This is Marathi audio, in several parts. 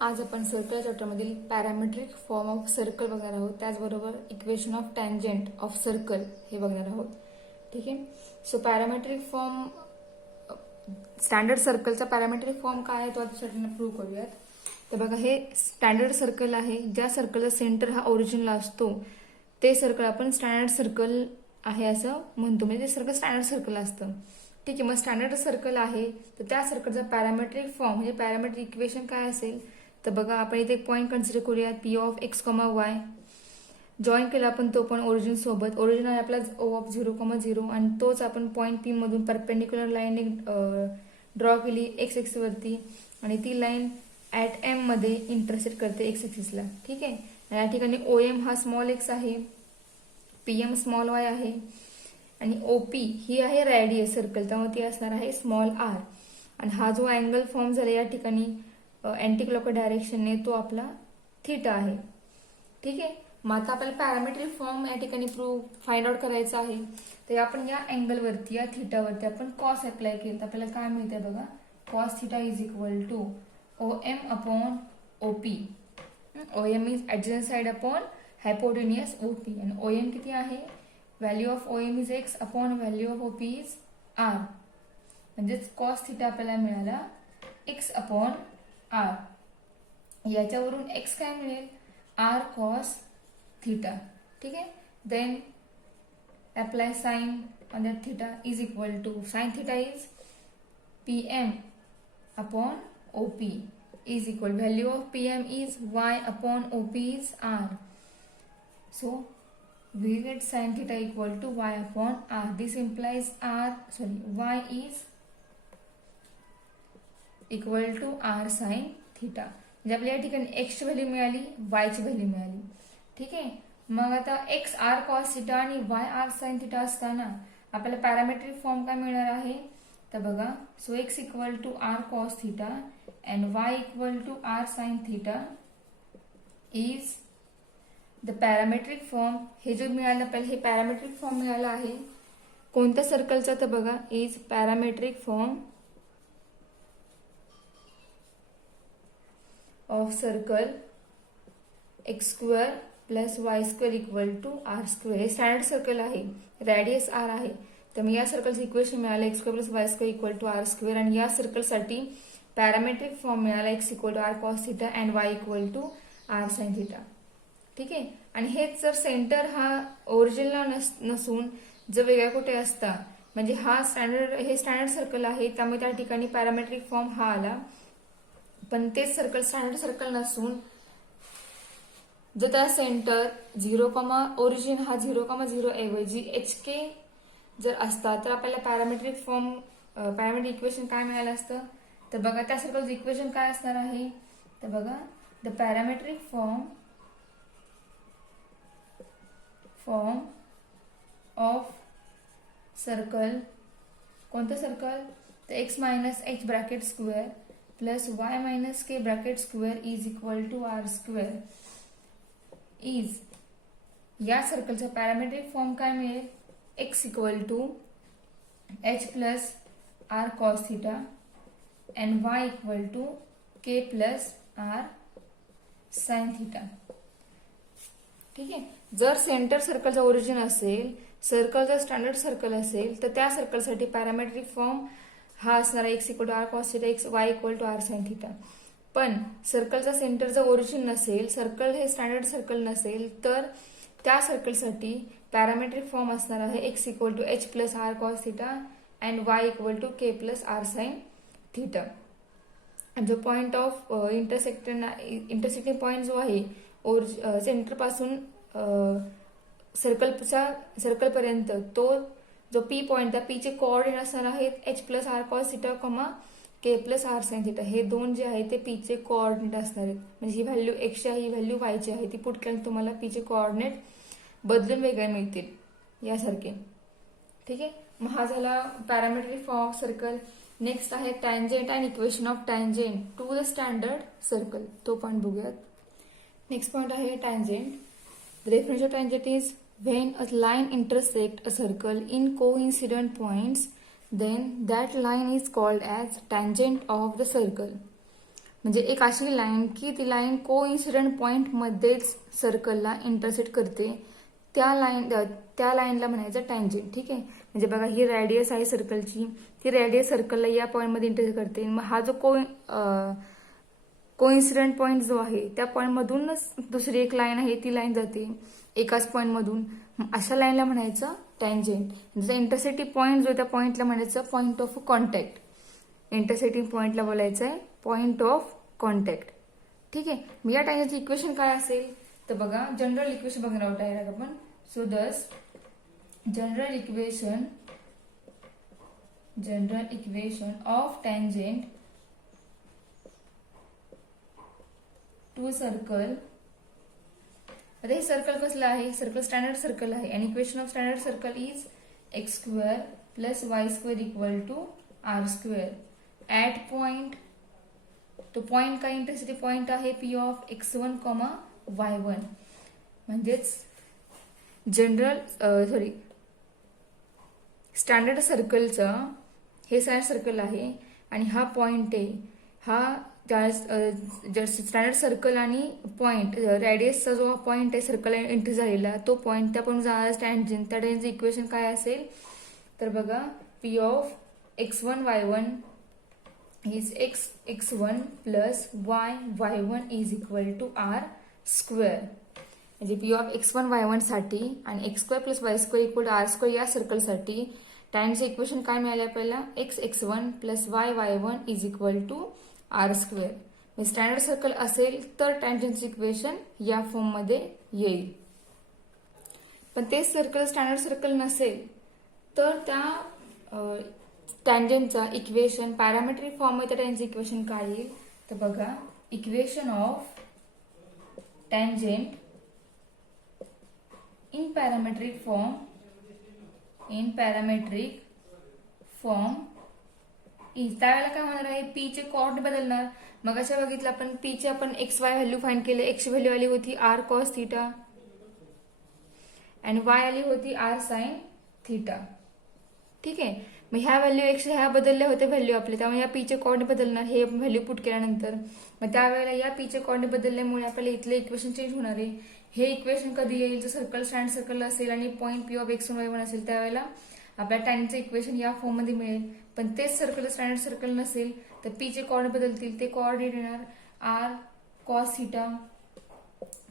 आज आपण सर्कल चॅप्टरमधील पॅरामेट्रिक फॉर्म ऑफ सर्कल बघणार आहोत, त्याचबरोबर equation of tangent of circle हे बघणार आहोत. ठीक आहे. सो पॅरामेट्रिक फॉर्म, स्टँडर्ड सर्कलचा पॅरामेट्रिक फॉर्म काय आहे तो आता प्रूव्ह करूयात. तर बघा, हे स्टँडर्ड सर्कल आहे. ज्या सर्कलचा सेंटर हा ओरिजिनला असतो ते सर्कल आपण स्टँडर्ड सर्कल आहे असं म्हणतो. म्हणजे ते सर्कल स्टँडर्ड सर्कल असतं. ठीक आहे. मग स्टँडर्ड सर्कल आहे तर त्या सर्कलचा पॅरामेट्रिक फॉर्म म्हणजे पॅरामेट्रिक इक्वेशन काय असेल तर बघा, आपण इथे एक पॉईंट कन्सिडर करूया, P of x comma y. Join केला आपण तो पण ओरिजिन सोबत. ओरिजिन आहे आपला ओ ऑफ 0,0 आणि तोच आपण पॉईंट पी मधून परपेंडिक्युलर लाईन ड्रॉ केली एक्स एक्सिस वरती आणि ती लाईन ऍट एम मध्ये इंटरसेक्ट करते एक्स एक्सिसला. ठीक आहे. या ठिकाणी ओ एम हा स्मॉल एक्स आहे, पीएम स्मॉल वाय आहे आणि ओपी ही आहे रेडियस सर्कल, त्यामुळे ती असणार आहे स्मॉल आर. आणि हा जो अँगल फॉर्म झाला या ठिकाणी अँटी क्लॉकवाईज डायरेक्शनने तो आपला थीटा आहे. ठीक आहे. मग आता आपल्याला पॅरामेट्रिक फॉर्म या ठिकाणी फाइंड आउट करायचा आहे. तर आपण या अँगलवरती या थीटावरती आपण कॉस अप्लाय केलं तर आपल्याला काय मिळतंय बघा, cos theta is equal to O M upon OP. O M is adjacent side upon hypotenuse OP आणि ओ एम किती आहे, value of O M is x upon value of OP is r. म्हणजेच कॉस थीटा आपल्याला मिळाला एक्स अपॉन आर. याच्यावरून एक्स काय मिळेल, आर कॉस थीटा. ठीक आहे. Then apply sine on that theta is equal to sine theta is P M upon OP is equal value of P M is Y upon OP is R. So we get sin theta equal to y upon r. This implies y is equal to r sin theta. म्हणजे आपल्या या ठिकाणी x ची व्हॅल्यू मिळाली, y ची व्हॅल्यू मिळाली. ठीक आहे. मग आता x r cos theta आणि y r sin theta असताना आपल्याला पॅरामेट्रिक फॉर्म काय मिळणार आहे तर बघा, so x equal to r cos theta and y equal to r sin theta is the parametric form. हे जो मिळालं आपल्याला हे पॅरामेट्रिक फॉर्म मिळाला आहे कोणत्या सर्कलचा तर बघा, is parametric form of circle x square plus y square equal to r square. हे स्टँडर्ड सर्कल आहे, रेडियस आर आहे. तर मग या सर्कलचं इक्वेशन मिळालं x square plus y square equal to r square आणि या सर्कलसाठी पॅरामेट्रिक फॉर्म मिळाला x equal to r cos theta and y equal to r sine theta. ठीक आहे. आणि हेच जर सेंटर हा ओरिजिनला नसून जर वेगळ्या कुठे असता, म्हणजे हे स्टँडर्ड सर्कल आहे त्यामुळे त्या ठिकाणी पॅरामेट्रिक फॉर्म हा आला. पण तेच सर्कल स्टँडर्ड सर्कल नसून जर त्या सेंटर ओरिजिन हा 0,0 ऐवजी HK जर असता तर आपल्याला पॅरामेट्रिक इक्वेशन काय मिळालं असतं तर बघा, त्या सर्कलचं इक्वेशन काय असणार आहे तर बघा, the parametric form of circle, कोणतं सर्कल तर x minus h bracket square plus y minus k bracket square is equal to r square is, या सर्कलचा पॅरामेट्रिक फॉर्म काय मिळेल, x equal to h plus r cos theta and y equal to k plus r sine theta. ठीक आहे. जर सेंटर सर्कलचा ओरिजिन असेल, सर्कल जर स्टँडर्ड सर्कल असेल तर त्या सर्कलसाठी पॅरामेट्रिक फॉर्म हा असणार आहे x equal to r cos theta x y equal to r sine theta. पण सर्कलचा सेंटर जर ओरिजिन नसेल, सर्कल हे स्टँडर्ड सर्कल नसेल तर त्या सर्कलसाठी पॅरामेट्रिक फॉर्म असणार आहे x equal to h plus r cos theta and y equal to k plus r sine theta. जो पॉइंट ऑफ इंटरसेक्टिंग पॉइंट जो आहे सेंटर पासून सर्कल पर्यंत, तो जो पी पॉइंट त्या पी चे कोऑर्डिनेट असणार आहेत H plus r cos theta comma K plus r sine theta. हे दोन जे आहे ते पी चे कोऑर्डिनेट असणार आहेत. म्हणजे ही व्हॅल्यू एक्सची आहे, ही व्हॅल्यू वायची आहे. ती पुट केल्यानंतर तुम्हाला पी चे कोऑर्डिनेट बदलून वेगळे मिळतील यासारखे. ठीक आहे. मग हा झाला parametric form of circle. Next आहे tangent and equation of tangent to the standard circle. तो पॉईंट बघूयात. नेक्स्ट पॉइंट आहे tangent. The definition of tangent is when a line intersects a circle in coincident points, then that line is called as tangent of the circle. म्हणजे एक अशी लाईन की ती लाईन को इन्सिडेंट पॉइंट मध्येच सर्कलला इंटरसेक्ट करते, त्या लाईनला म्हणायचं टँजेंट. ठीक आहे, म्हणजे बघा ही रॅडियस आहे सर्कलची, ती रॅडियस सर्कलला या पॉईंटमध्ये इंटरसेक्ट करते. मग हा जो कोइन्सिडेंट पॉईंट जो आहे त्या पॉईंटमधूनच दुसरी एक लाईन आहे ती लाईन जाते एकाच पॉईंटमधून, अशा लाईनला म्हणायचं टँजेंट. जसं इंटरसेक्टिंग पॉईंट जो त्या पॉईंटला म्हणायचं पॉईंट ऑफ कॉन्टॅक्ट. इंटरसेक्टिंग पॉईंटला बोलायचं आहे पॉईंट ऑफ कॉन्टॅक्ट. ठीक आहे, मग या टँजेंटचं इक्वेशन काय असेल तर बघा जनरल इक्वेशन बघणार आहोत डायरेक्ट आपण. So this general equation of tangent to circle. आता हे सर्कल कसलं आहे, सर्कल स्टँडर्ड सर्कल आहे आणि equation of standard circle is x square plus y square equal to r square. At point, तो पॉइंट काय इंटरसेक्टिंग पॉइंट आहे पी ऑफ x1, y1. म्हणजेच स्टँडर्ड सर्कलचं हे स्टँडर्ड सर्कल आहे आणि हा पॉइंट आहे, हा स्टँडर्ड सर्कल आणि पॉइंट रॅडियसचा जो पॉइंट आहे सर्कल एंट्री झालेला तो पॉइंट, त्या पण जाणारा टँजेंट. त्या टँजेंटचं इक्वेशन काय असेल तर बघा P of x1 y1 is x1 plus y1 is equal to r square. म्हणजे पी ऑफ x1 y1 साठी आणि x2 plus y2 equal to r square या सर्कलसाठी टँजेंटचं इक्वेशन काय मिळालं आपल्याला, x1 plus y1 is equal to r square. Standard circle असेल तर टँजेंटचं इक्वेशन या फॉर्म मध्ये येईल. पण ते सर्कल स्टँडर्ड सर्कल नसेल तर त्या टँजेंटचा इक्वेशन पॅरामेट्रिक फॉर्म मध्ये टँजेंटचं इक्वेशन काय येईल तर बघा equation of tangent in parametric form is. त्यावेळेला काय होणार आहे, पी चे कोऑर्डिनेट बदलणार. मग अशा बघितलं आपण पी चे आपण एक्स वाय व्हॅल्यू फाइंड केले. एक्स ची व्हॅल्यू आली होती आर कॉस थिटा आणि वाय आली होती आर साइन थिटा. ठीक आहे, मग ह्या व्हॅल्यू एक्स ह्या बदलल्या होत्या व्हॅल्यू आपल्या, त्यामुळे या पी चे कोऑर्डिनेट बदलणार. हे व्हॅल्यू पुट केल्यानंतर मग त्यावेळेला या पी चे कोऑर्डिनेट बदलल्यामुळे आपल्याला इथले इक्वेशन चेंज होणार आहे. हे इक्वेशन कधी येईल जर सर्कल स्टँड सर्कल असेल आणि point P of x1 y1 असेल त्यावेळेला आपल्या टँजेंटचं इक्वेशन या फॉर्म मध्ये मिळेल. पण तेच सर्कल स्टँडर्ड सर्कल नसेल तर पी चे कोऑर्डिनेट बदलतील. ते कोऑर्डिनेट येणार r cos theta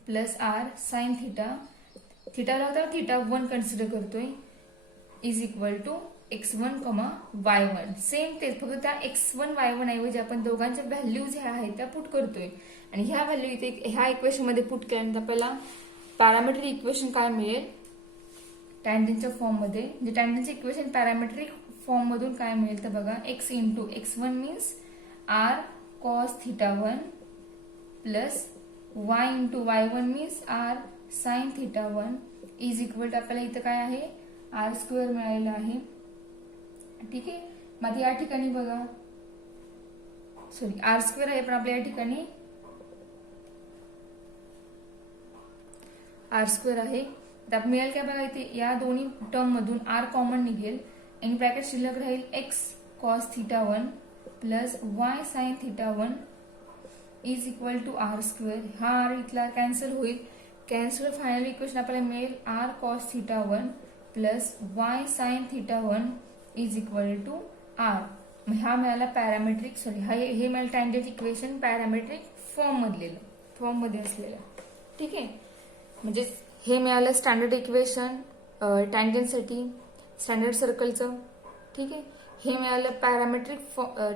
plus r sine theta. थिटाला होता θ1 कन्सिडर करतोय is equal to x1, y1. Same तेच, फक्त त्या x1 y1 ऐवजी आपण दोघांच्या व्हॅल्यूज ह्या आहेत त्या पुट करतोय आणि ह्या व्हॅल्यू इथे ह्या इक्वेशन मध्ये पुट केल्यानंतर आपल्याला पॅरामेट्रिक इक्वेशन काय मिळेल टँजेंटच्या फॉर्म मध्ये. म्हणजे टँजेंटचे इक्वेशन पॅरामेट्रिक फॉर्म मधून काय मिळेल तर बघा x into x1 means r cos θ1 plus y into y1 means r sine θ1 is equal to आपल्याला इथं काय आहे आर स्क्वेअर मिळालेला आहे. ठीक आहे, मग या ठिकाणी बघा आर स्क्वेअर आहे पण आपल्या या ठिकाणी आर स्क्वेअर आहे. तर मिळेल काय बघा इथे या दोन्ही टर्म मधून आर कॉमन निघेल आणि ब्रॅकेट शिल्लक राहील x cos θ1 plus y sine θ1 is equal to r square. हा आर इथला कॅन्सल होईल. कॅन्सल फायनल इक्वेशन आपल्याला मिळेल r cos θ1 plus y sine θ1 is equal to r. मग हा मिळाला पॅरामेट्रिक हे मिळालं टँजेंट इक्वेशन पॅरामेट्रिक फॉर्म मध्ये असलेलं. ठीक आहे, म्हणजे हे मिळालं स्टँडर्ड इक्वेशन टँजेंटसाठी स्टँडर्ड सर्कलचं. ठीक आहे, हे मिळालं पॅरामेट्रिक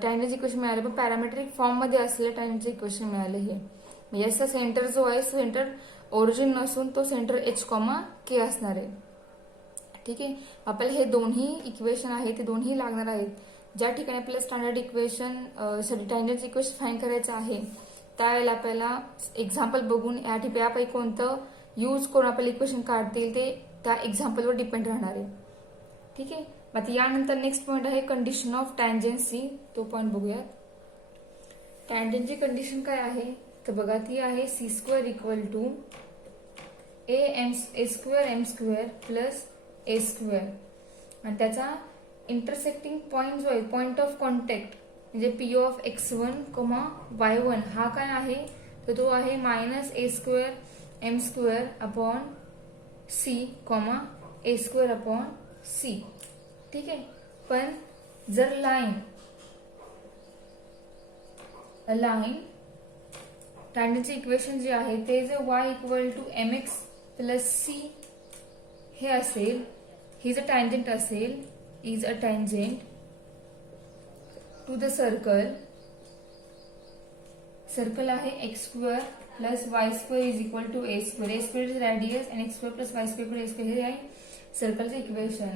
टँजेंट इक्वेशन मिळालं पण पॅरामेट्रिक फॉर्म मध्ये असलेलं टँजेंट इक्वेशन मिळालं. हे याचा सेंटर जो आहे सेंटर ओरिजिन नसून तो सेंटर h, k असणार आहे. ठीक आहे, आपल्याला हे दोन्ही इक्वेशन आहे ते दोन्ही लागणार आहेत. ज्या ठिकाणी आपल्याला standard equation tangent equation find करायचं आहे त्यावेळेला आपल्याला एक्झाम्पल बघून यापैकी कोणतं यूज करून आपल्याला इक्वेशन काढतील ते त्या एक्झाम्पलवर डिपेंड राहणार आहे. ठीक आहे, मग यानंतर नेक्स्ट पॉईंट आहे कंडिशन ऑफ टँजेन्सी. तो पॉईंट बघूयात. टँजेंटची कंडिशन काय आहे तर बघा ती आहे C square equal to a square m square plus a square आणि त्याचा इंटरसेक्टिंग पॉईंट जो आहे पॉईंट ऑफ कॉन्टॅक्ट म्हणजे पी ऑफ x1, y1 हा काय आहे, तर तो आहे -a² m² upon c, a² upon c. ठीक आहे. पण जर लाईन टँजंटचे इक्वेशन जे आहे ते जर y = mx + c हे असेल, ही जर टँजंट असेल, is a tangent to the circle आहे x² + y² = a². a² is radius आणि x² + y² = a². हे आहे सर्कलचं इक्वेशन.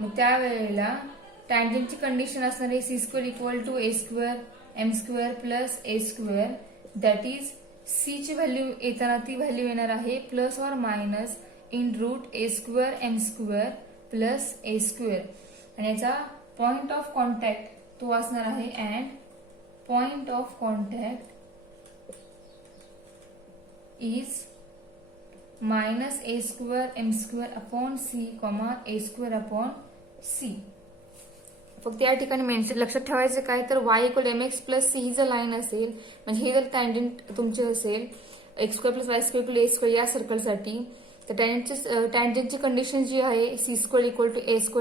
मग त्यावेळेला टँजंटची कंडिशन असणार आहे c² = a² m² + a². That is c ची व्हॅल्यू येताना ती व्हॅल्यू येणार आहे ± √a² m² + a². आणि याचा पॉइंट ऑफ कॉन्टॅक्ट तो असणार आहे and point of contact is -a² m² upon c, a² upon c. फक्त या ठिकाणी मेन्शन लक्षात ठेवायचं काय, तर y = mx + c ही जर लाईन असेल, म्हणजे ही जर टँजंट तुमची असेल x² + y² = a² या सर्कलसाठी, तर टँजंटची कंडिशन जी आहे c² = a²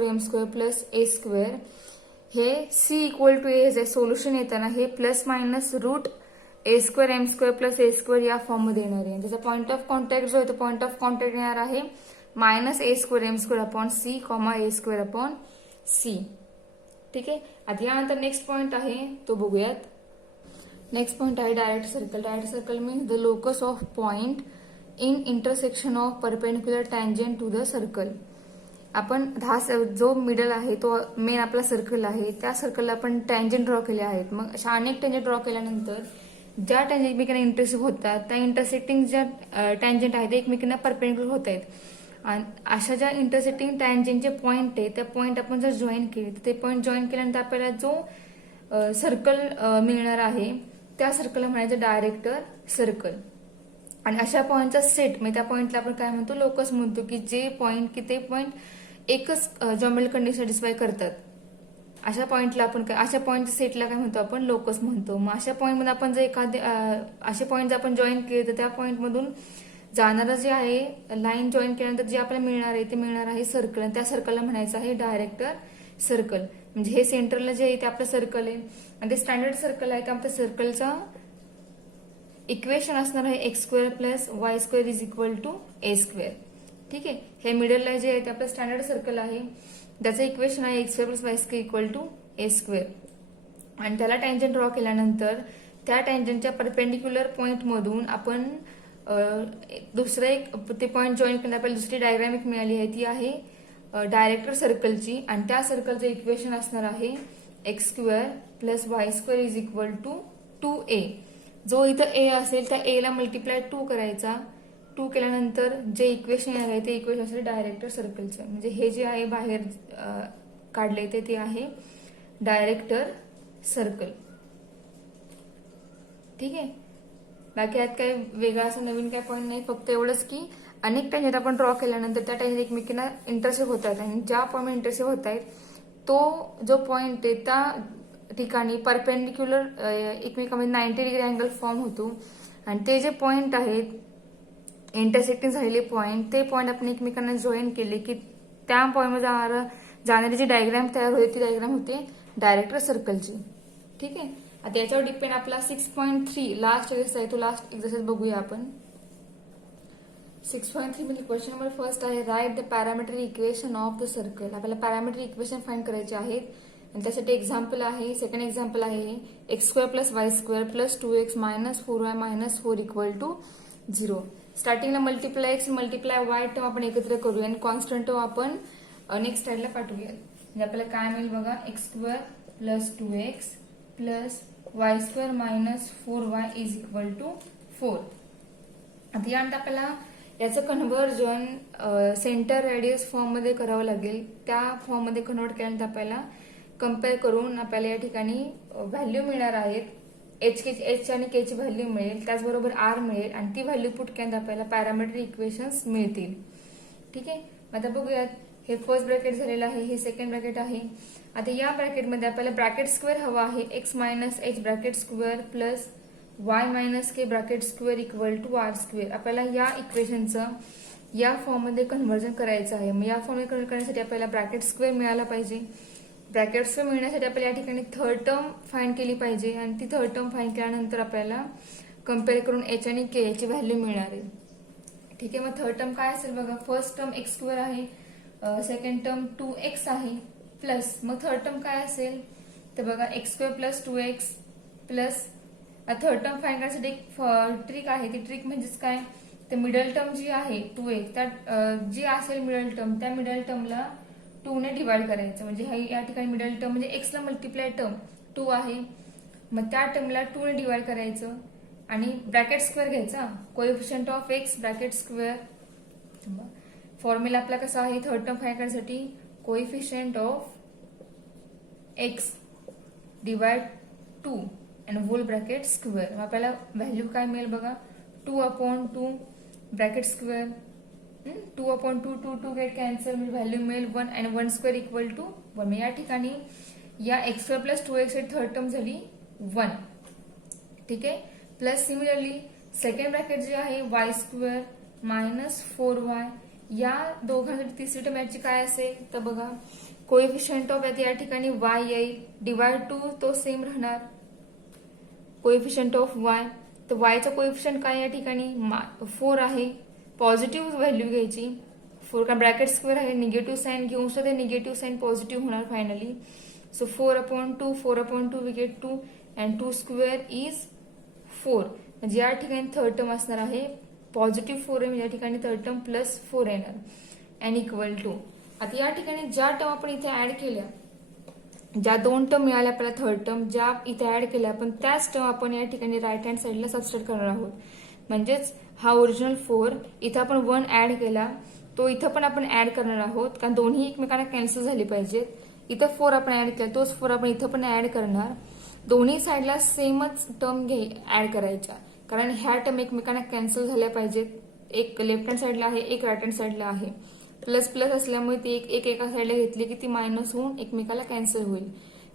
m² + a². हे c = a जे सोल्युशन येताना हे ± √a² m² + a² या फॉर्म मध्ये येणार आहे. त्याचा पॉइंट ऑफ कॉन्टॅक्ट जो आहे तो पॉइंट ऑफ कॉन्टॅक्ट येणार आहे -a² m² upon c, a² upon c. ठीक आहे. आता यानंतर नेक्स्ट पॉइंट आहे तो बघूयात. नेक्स्ट पॉइंट आहे direct circle. Direct circle means the locus of point in intersection of perpendicular tangent to the circle. आपण जो मिडल आहे तो मेन आपला सर्कल आहे, त्या सर्कलला आपण टँजंट ड्रॉ केले आहेत. मग अशा अनेक टँजंट ड्रॉ केल्यानंतर ज्या टँजंट एकमेकांना इंटरसेक्ट होतात, त्या इंटरसेक्टिंग ज्या टँजंट आहेत ते एकमेकांना परपेंडिक्युलर होत आहेत. आणि अशा ज्या इंटरसेक्टिंग टँजंटचे पॉइंट आहे, त्या पॉइंट आपण जर जॉईन केले, तर ते पॉइंट जॉईन केल्यानंतर आपल्याला जो सर्कल मिळणार आहे त्या सर्कलला म्हणायचं डायरेक्टर सर्कल. आणि अशा पॉइंटचा सेट, म्हणजे त्या पॉइंटला आपण काय म्हणतो, लोकस म्हणतो, की जे पॉइंट की ते पॉइंट एकच जॉमेट्रिकल कंडिशन सॅटिस्फाय करतात. अशा पॉइंटला आपण अशा पॉइंटच्या सेटला काय म्हणतो, आपण लोकस म्हणतो. मग अशा पॉइंटमध्ये आपण जर एखादे असे पॉइंट जर आपण जॉईन केले, तर त्या पॉइंटमधून जाणारं जे आहे लाईन जॉईन केल्यानंतर जे आपल्याला मिळणार आहे ते मिळणार आहे सर्कल. आणि त्या सर्कलला म्हणायचं आहे डायरेक्टर सर्कल. म्हणजे हे सेंटरला जे आहे ते आपलं सर्कल आहे आणि ते स्टँडर्ड सर्कल आहे. त्या आपल्या सर्कलचा इक्वेशन असणार आहे x² + y² = a². ठीक आहे. हे मिडलला जे आहे ते आपलं स्टँडर्ड सर्कल आहे, त्याचं इक्वेशन आहे x² + y² = a². आणि त्याला टँजंट ड्रॉ केल्यानंतर त्या टँजंटच्या परपेंडिक्युलर पॉइंट मधून आपण दुसरं एक ते पॉइंट जॉईन करण्यात आपल्याला दुसरी डायग्राम एक मिळाली आहे, ती आहे डायरेक्टर सर्कलची. आणि त्या सर्कलचं इक्वेशन असणार आहे x² + y² = 2a. जो इथं a असेल त्या a ला मल्टिप्लाय 2 करायचा. 2 केल्यानंतर जे इक्वेशन आहे ते इक्वेशन असेल डायरेक्टर सर्कलचं. म्हणजे हे जे आहे बाहेर काढले ते आहे डायरेक्टर सर्कल. ठीक आहे. बाकी यात काही वेगळा असं नवीन काय पॉईंट नाही, फक्त एवढंच की अनेक टँजंट आपण ड्रॉ केल्यानंतर त्या टँजंट एकमेकींना इंटरसेक्ट होतात आणि ज्या पॉईंट इंटरसेक्ट होत आहेत तो जो पॉईंट आहे त्या ठिकाणी परपेंडिक्युलर एकमेकांमध्ये 90° अँगल फॉर्म होतो. आणि ते जे पॉईंट आहेत इंटरसेक्टिंग झालेले पॉईंट, ते पॉईंट आपण एकमेकांना जॉईन केले की त्या पॉईंटमध्ये जाणारी जी डायग्राम तयार होते ती डायग्राम होते डायरेक्टर सर्कलची. ठीक आहे. आता याच्यावर डिपेंड आपला 6.3 लास्ट एक्सरसाइज आहे, तो लास्ट एक्सरसाइज बघूया आपण. 6.3 मध्ये क्वेश्चन नंबर फर्स्ट आहे write the parametric equation of the circle. आपल्याला पॅरामीट्रिक इक्वेशन फाइंड करायचे आहेत आणि त्यासाठी एक्झाम्पल आहे, सेकंड एक्झाम्पल आहे x² + y² + 2x - 4y - 4 = 0. स्टार्टिंगला multiply x multiply y term आपण एकत्र करूया आणि कॉन्स्टंट टर्म आपण नेक्स्ट स्लाइडला पाठवूया. म्हणजे आपल्याला काय मिळेल बघा, x² + 2x + y² - 4y = 4. आता यानंतर आपल्याला याचं कन्व्हर्जन सेंटर रेडियस फॉर्म मध्ये करावं लागेल. त्या फॉर्म मध्ये कन्व्हर्ट केल्यानंतर आपल्याला कम्पेअर करून आपल्याला या ठिकाणी व्हॅल्यू मिळणार आहेत. एच आणि के ची व्हॅल्यू मिळेल, त्याचबरोबर आर मिळेल आणि ती व्हॅल्यू पुट केल्यानंतर आपल्याला पॅरामीट्रिक इक्वेशन्स मिळतील. ठीक आहे. आता बघूयात हे फर्स्ट ब्रॅकेट झालेलं आहे, हे सेकंड ब्रॅकेट आहे. आता या ब्रॅकेटमध्ये आपल्याला ब्रॅकेट स्क्वेअर हवा आहे, x minus h bracket square plus y minus k bracket square equal to r square. आपल्याला या इक्वेशनचं या फॉर्ममध्ये कन्व्हर्जन करायचं आहे. मग या फॉर्ममध्ये कन्व्हर्ट करण्यासाठी आपल्याला ब्रॅकेट स्क्वेअर मिळाला पाहिजे. ब्रॅकेट स्क्वेअर मिळण्यासाठी आपल्याला या ठिकाणी थर्ड टर्म फाइंड केली पाहिजे आणि ती थर्ड टर्म फाइंड केल्यानंतर आपल्याला कम्पेअर करून एच आणि के याची व्हॅल्यू मिळणार आहे. ठीक आहे, मग थर्ड टर्म काय असेल बघा, फर्स्ट टर्म एक्स स्क्वेअर आहे, सेकंड टर्म 2x आहे प्लस मग थर्ड टर्म काय असेल तर बघा x square plus 2x plus third term find करण्यासाठी एक ट्रिक आहे. ती ट्रिक म्हणजेच काय, तर मिडल टर्म जी आहे 2x त्यात जी असेल मिडल टर्म त्या मिडल टर्मला 2 ने डिवाइड करायचं. म्हणजे या ठिकाणी मिडल टर्म म्हणजे x ला मल्टिप्लाय टर्म 2 आहे, मग त्या टर्मला 2 ने डिवाइड करायचं आणि ब्रॅकेट स्क्वेअर घ्यायचा, coefficient of x bracket square. Formula आपला कसा आहे थर्ड टर्म फाइंड करण्यासाठी, कोएफिशियंट ऑफ एक्स डिवाइड 2 आणि होल ब्रॅकेट स्क्वेअर. आपल्याला व्हॅल्यू काय मिळेल बघा, 2/2 ब्रॅकेट स्क्वेअर 2/2 2 गेट कॅन्सल म्हणजे व्हॅल्यू मिळेल 1 आणि 1 स्क्वेअर इक्वल टू 1. या ठिकाणी या x square plus 2x third term झाली 1. ठीक आहे, प्लस सिमिलरली सेकंड ब्रॅकेट जे आहे वाय स्क्वेअर मायनस 4y. या दोघांसाठी तिसरी टर्म याची काय असेल तर बघा, कोएफिशियंट ऑफ या ठिकाणी y येईल, डिवाइड 2 तो सेम राहणार, कोएफिशियंट ऑफ y. तर yचा कोएफिशियंट काय या ठिकाणी 4 आहे, पॉझिटिव्ह व्हॅल्यू घ्यायची 4 कारण ब्रॅकेट स्क्वेअर आहे, निगेटिव्ह साइन घेऊन सुद्धा ते निगेटिव्ह साइन पॉझिटिव्ह होणार finally. So 4/2 we get 2 and 2 square is 4. म्हणजे या ठिकाणी थर्ड टर्म असणार आहे पॉझिटिव्ह 4 आहे, म्हणजे या ठिकाणी थर्ड टर्म प्लस 4 येणार अँड इक्वल टू. आता या ठिकाणी ज्या टर्म आपण इथे ऍड केल्या, ज्या 2 टर्म मिळाल्या आपल्याला थर्ड टर्म ज्या इथे ऍड केल्या आपण, त्याच टर्म आपण या ठिकाणी राईट हँड साईडला सबस्टिट्यूट करणार आहोत. म्हणजेच हा ओरिजिनल 4 इथं आपण 1 ऍड केला, तो इथं पण आपण ऍड करणार आहोत कारण दोन्ही एकमेकांना कॅन्सल झाली पाहिजेत. इथं 4 आपण ऍड केला, तोच 4 आपण इथं पण ऍड करणार. दोन्ही साईडला सेमच टर्म ऍड करायच्या कारण ह्या टर्म एकमेकांना कॅन्सल झाल्या पाहिजेत. एक लेफ्ट हँड साईडला आहे, एक राईट हँड साईडला आहे. प्लस प्लस असल्यामुळे ती एक एका साईडला घेतली की ती मायनस होऊन एकमेकाला कॅन्सल होईल.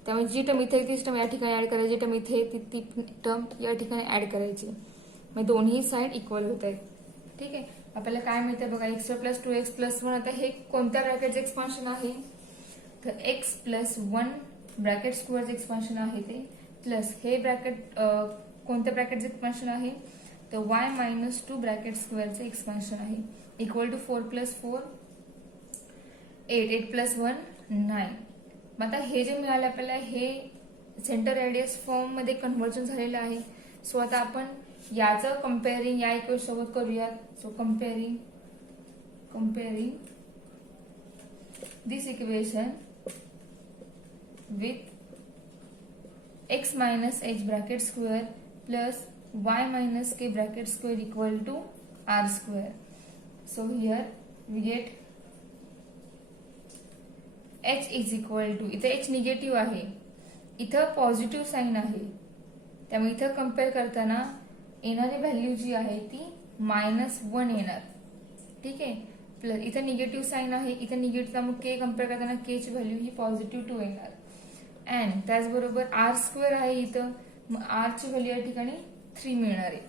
त्यामुळे जी टर्म इथे तीच टर्म या ठिकाणी ऍड करायची, जी टर्म इथे ती टर्म या ठिकाणी ऍड करायची. म्हणजे दोन्ही साईड इक्वल होत आहेत. ठीक आहे, आपल्याला काय मिळतं बघा, एक्स प्लस 2x प्लस 1. आता हे कोणत्या ब्रॅकेटचं एक्सपान्शन आहे तर एक्स प्लस 1 ब्रॅकेट स्क्वेअरचं एक्सपान्शन आहे ते, प्लस हे ब्रॅकेट कोणत्या ब्रॅकेटचं एक्सपान्शन आहे तर y मायनस 2 ब्रॅकेट स्क्वेअरचं एक्सपान्शन आहे, इक्वल टू 4 प्लस 4 8 8 प्लस 1 9. मग आता हे जे मिळालं आपल्याला हे सेंटर रेडियस फॉर्म मध्ये कन्व्हर्जन झालेलं आहे. सो आता आपण याचं कम्पेअरिंग या इक्वेशन सोबत करूयात. So comparing this equation with x minus h bracket square plus y minus k bracket square equal to r square. So here we get h is equal to, इथे h निगेटिव्ह आहे, इथं पॉझिटिव्ह साइन आहे, त्यामुळे इथं कम्पेअर करताना येणारी व्हॅल्यू जी आहे ती -1 येणार. ठीक आहे, प्लस इथं निगेटिव्ह साइन आहे, इथं निगेटिव्ह, त्यामुळे k कम्पेअर करताना k ची व्हॅल्यू ही पॉझिटिव्ह 2 येणार. अँड त्याचबरोबर आर स्क्वेअर आहे इथं, मग आर ची व्हॅल्यू या ठिकाणी 3 मिळणार आहे.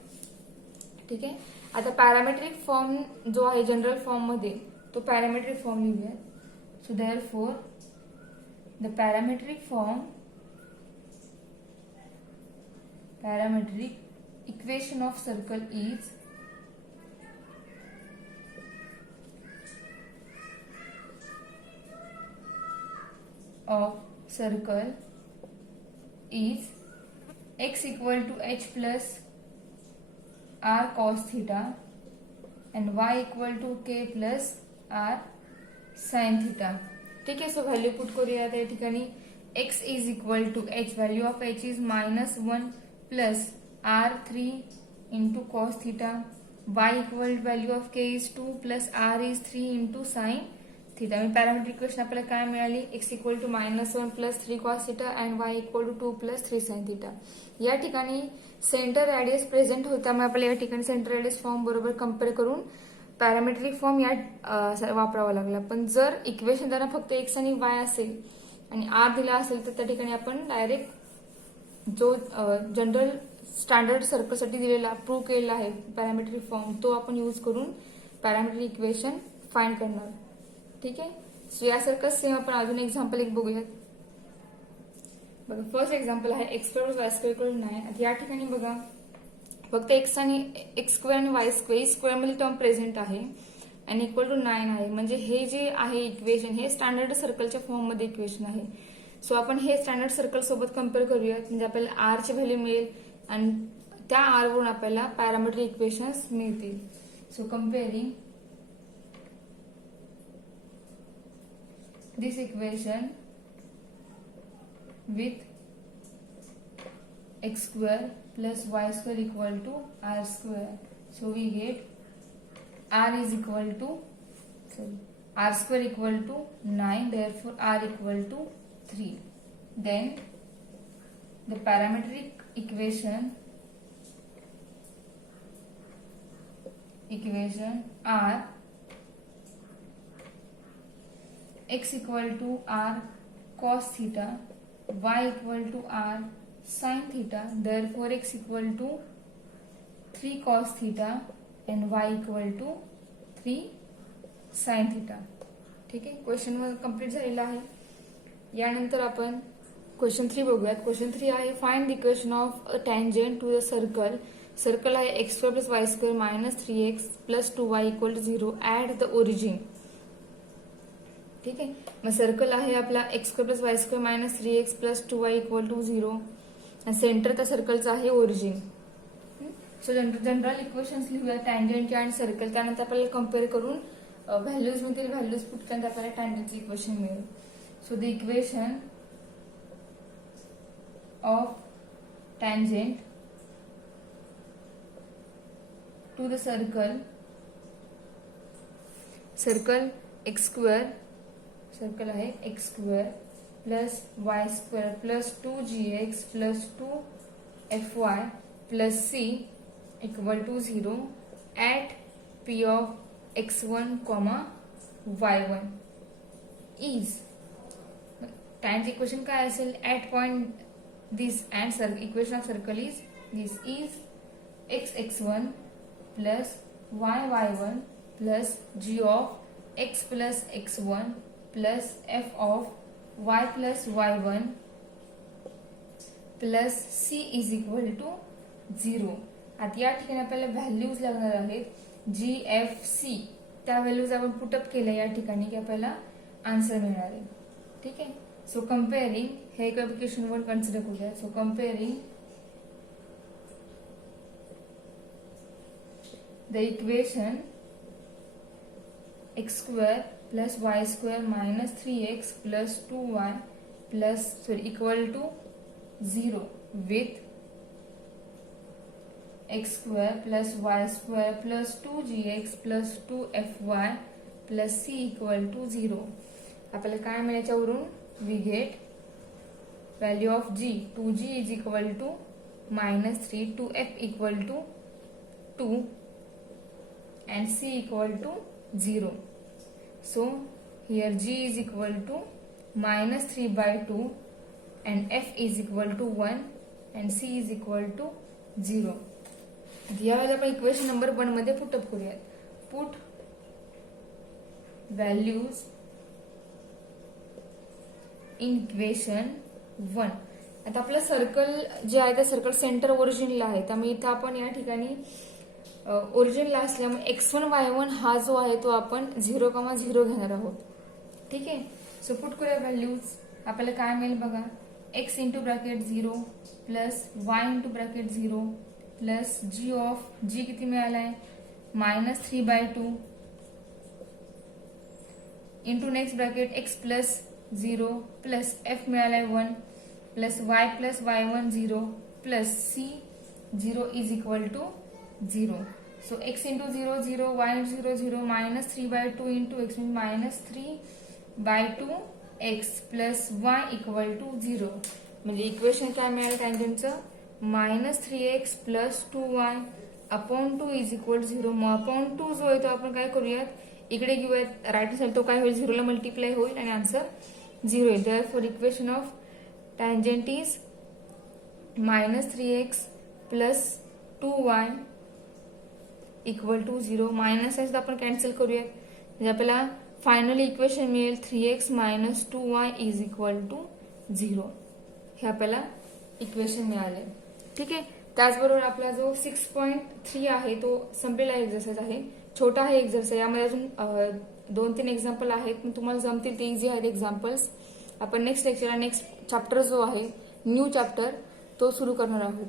ठीक आहे, आता पॅरामेट्रिक फॉर्म जो आहे जनरल फॉर्म मध्ये तो पॅरामेट्रिक फॉर्म लिहूया. So therefore the parametric equation of circle is x equal to h plus r cos theta and y equal to k plus r sin theta. ठीक आहे, सो व्हॅल्यू पुट करूया या ठिकाणी. x is equal to h, value of h is -1 plus r3 into cos theta, y equal to value of k is 2 plus r is 3 into sin theta. मी पॅरामेट्रिक इक्वेशन आपल्याला काय मिळाली, x equal to -1 plus 3 cos theta and y equal to 2 plus 3 sine theta. या ठिकाणी सेंटर रेडियस प्रेझेंट होता, त्यामुळे आपल्याला या ठिकाणी सेंटर रेडियस फॉर्म बरोबर कम्पेअर करून पॅरामेट्रिक फॉर्म या वापरावा लागला. पण जर इक्वेशन त्यांना फक्त एक्स आणि वाय असेल आणि आर दिला असेल तर त्या ठिकाणी आपण डायरेक्ट जो जनरल स्टँडर्ड सर्कलसाठी दिलेला प्रूव्ह केलेला आहे पॅरामेट्रिक फॉर्म तो आपण यूज करून पॅरामेट्रिक इक्वेशन फाइंड करणार. ठीक आहे. सो यासारखं सेम आपण अजून एक्झाम्पल एक बघूयात. बघा फर्स्ट एक्झाम्पल आहे x square Y square equal 9. आता या ठिकाणी बघा फक्त एक्स स्क्वेअर आणि वाय स्क्वेअर स्क्वेअर मध्ये टर्म प्रेझेंट आहे आणि इक्वल टू 9 आहे. म्हणजे हे जे आहे इक्वेशन हे स्टँडर्ड सर्कलच्या फॉर्म मध्ये इक्वेशन आहे. सो आपण हे स्टँडर्ड सर्कल सोबत कम्पेअर करूयात. म्हणजे आपल्याला आर ची व्हॅल्यू मिळेल आणि त्या आर वरून आपल्याला पॅरामेट्रिक इक्वेशन्स मिळतील. So comparing this equation with x square plus y square equal to r square. So we get r is equal to r square equal to 9, therefore r equal to 3. Then the parametric equation r x equal to r cos theta, y equal to r sin theta, therefore x equal to 3 cos theta and y equal to 3 sin theta. ठीक आहे. क्वेश्चन कंप्लीट झालेला आहे. यानंतर आपण क्वेश्चन 3 बघूयात. क्वेश्चन 3 आहे find the equation of a tangent to the circle. Circle आहे x square plus y square minus 3x plus 2y equal to 0 at the origin. ठीक आहे. मग सर्कल आहे आपला x square plus y square minus 3x plus 2y equal to 0 आणि सेंटर त्या सर्कलचं आहे ओरिजिन. सो जनरल इक्वेशन्स लिहूया टँजेंट आणि सर्कल. त्यानंतर आपल्याला कम्पेअर करून व्हॅल्यूज मधील व्हॅल्यूज पुट केल्यानंतर आपल्याला टँजेंटचं इक्वेशन मिळेल. So the equation of tangent to the circle x square circle आहे x square plus y square plus 2gx plus 2fy plus c equal to 0 at p of x1, y1 is times equation काय असेल at point this and equation of circle is this is x1 plus y1 plus g of x plus x1 plus f of y plus y1 plus c is equal to 0. आता या ठिकाणी आपल्याला व्हॅल्यूज लागणार आहेत GFC. त्या व्हॅल्यूज आपण पुटअप केल्या या ठिकाणी की आपल्याला आन्सर मिळणार आहे. ठीक आहे. सो कम्पेअरिंग हे एका इक्वेशन वर कन्सिडर करूया. So comparing the equation x square plus y square minus 3x plus 2y plus equal to 0 with x square plus y square plus 2gx plus 2fy plus c equal to 0. आपल्याला काय मिळेल याच्यावरून we get value of g 2g is equal to minus 3 2f equal to 2 and c equal to 0. So here g is equal to minus 3 by 2 and f is equal to 1 and c is equal to 0. यावेळेला आपण इक्वेशन नंबर 1 मध्ये पुटअप करूयात. Put values in equation 1. आता आपलं सर्कल जे आहे ते सर्कल सेंटर ओरिजिनला आहे त्यामुळे इथं आपण या ठिकाणी ओरिजिनला असल्यामुळे x1 y1 हा जो आहे तो आपण 0,0 घेणार आहोत. ठीक आहे. सो पुट करूया व्हॅल्यूज. आपल्याला काय मिळेल बघा x into bracket 0 plus y into bracket 0 plus g of g किती मिळालाय minus 3 by 2 into next bracket x plus 0 plus f मिळालाय 1 प्लस y प्लस y1 0 प्लस c 0 is equal to 0. So x into 0 0 y into 0 0 minus 3 by 2 into x means minus 3 by 2 x plus y equal to 0. म्हणजे इक्वेशन काय मिळालं टँजेंटचं minus 3x plus 2y upon 2 is equal 0. मग अपॉन 2 जो आहे तो आपण काय करूयात इकडे घेऊयात, राईट साईड तो काय होईल 0 ला मल्टिप्लाय होईल आणि आन्सर 0 येईल. Therefore equation of tangent is -3x plus 2y equal to 0. Minus आहे तर आपण कॅन्सल करूयात, म्हणजे आपल्याला फायनली इक्वेशन मिळेल 3x minus 2y is equal to 0. हे आपल्याला इक्वेशन मिळाले. ठीक आहे. त्याचबरोबर आपला जो 6.3 आहे तो संपलेला एक्झरसाइज आहे. छोटा आहे एक्झरसाइज, यामध्ये अजून 2-3 एक्झाम्पल आहेत, पण तुम्हाला जमतील ते इझी आहेत एक्झाम्पल्स. आपण नेक्स्ट लेक्चरला नेक्स्ट चॅप्टर जो आहे न्यू चॅप्टर तो सुरू करणार आहोत.